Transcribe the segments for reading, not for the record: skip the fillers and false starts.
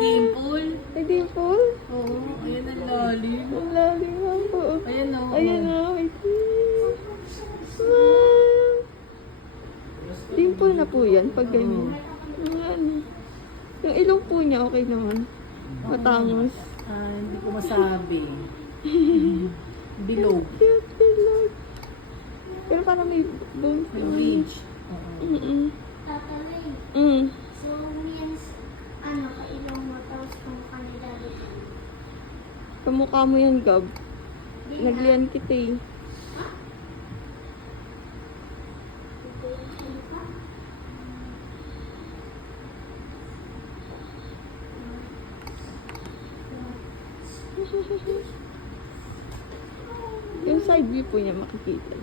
dimple. May dimple? Oo, ayan ang lalim. Ang lalim nga po. Ayan o. Ayan na, wait. Wow. Dimple na po yan pag ganyan. Ayan. Yung ilong po niya, okay naman. Matangos. Hindi ko masabi. Bilog. Cute, bilog. Pero parang may bones May naman. ridge. Oo. So, means, kailang mo, tapos kung kanila dito. Kamukha mo yan, Gab. Naglian kita eh. Yung side view po niya makikita.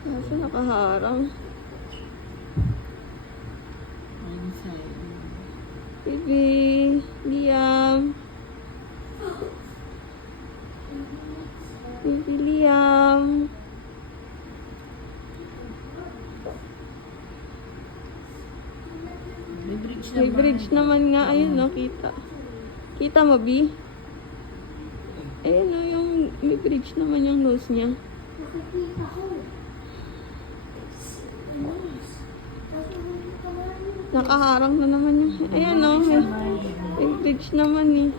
Kaso nakaharang. Ayan side. Baby, Liam. Baby Liam. May bridge naman. May bridge naman nga. Ayun, no, kita. Kita mo, B? Ayun, no, yung may bridge naman yung nose niya. Nakikita ko. Nakaharang na naman niya. Ayan, no, may bridge naman eh.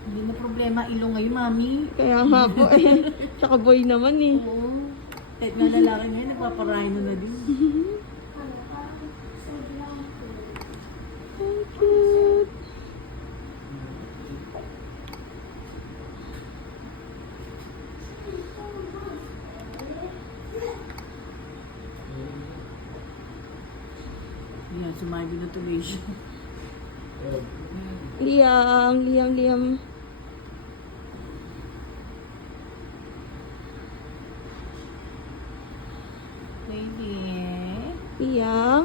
Hindi na problema ilong ngayon, mami. Kaya nga po eh. Tsaka boy naman eh. Oo. Kahit nga lalaki ngayon, nagpaparino na din. Ang cute. Yan, sumabi na tuloy siya. Liam. Pwede. Liam.